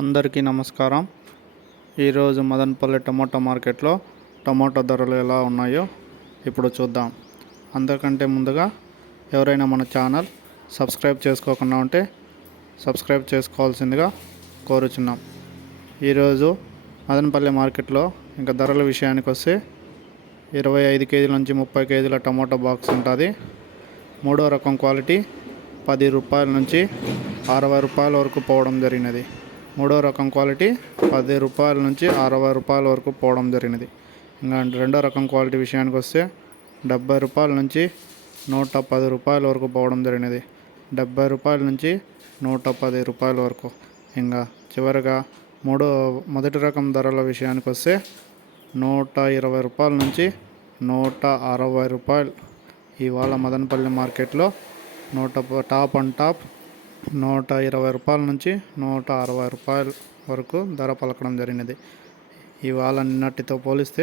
అందరికీ నమస్కారం. ఈరోజు మదనపల్లి టమోటా మార్కెట్లో టమోటా ధరలు ఎలా ఉన్నాయో ఇప్పుడు చూద్దాం. అందరికంటే ముందుగా ఎవరైనా మన ఛానల్ సబ్స్క్రైబ్ చేసుకోకుండా ఉంటే సబ్స్క్రైబ్ చేసుకోవాల్సిందిగా కోరుచున్నాం. ఈరోజు మదనపల్లి మార్కెట్లో ఇంకా ధరల విషయానికి వస్తే ఇరవై ఐదు కేజీల నుంచి ముప్పై కేజీల టమోటా బాక్స్ ఉంటుంది. మూడో రకం క్వాలిటీ పది రూపాయల నుంచి అరవై రూపాయల వరకు పోవడం జరిగినది. మూడో రకం క్వాలిటీ పది రూపాయల నుంచి అరవై రూపాయల వరకు పోవడం జరిగినది. ఇంకా రెండో రకం క్వాలిటీ విషయానికి వస్తే డెబ్బై రూపాయల నుంచి నూట పది రూపాయల వరకు పోవడం జరిగినది. డెబ్బై రూపాయల నుంచి నూట పది రూపాయల వరకు. ఇంకా చివరిగా మూడో మొదటి రకం ధరల విషయానికి వస్తే నూట ఇరవై రూపాయల నుంచి నూట అరవై రూపాయలు. ఇవాళ మదనపల్లి మార్కెట్లో నూట టాప్ అండ్ టాప్ నూట ఇరవై రూపాయల నుంచి నూట అరవై రూపాయల వరకు ధర పలకడం జరిగినది. ఇవాళ నిన్నటితో పోలిస్తే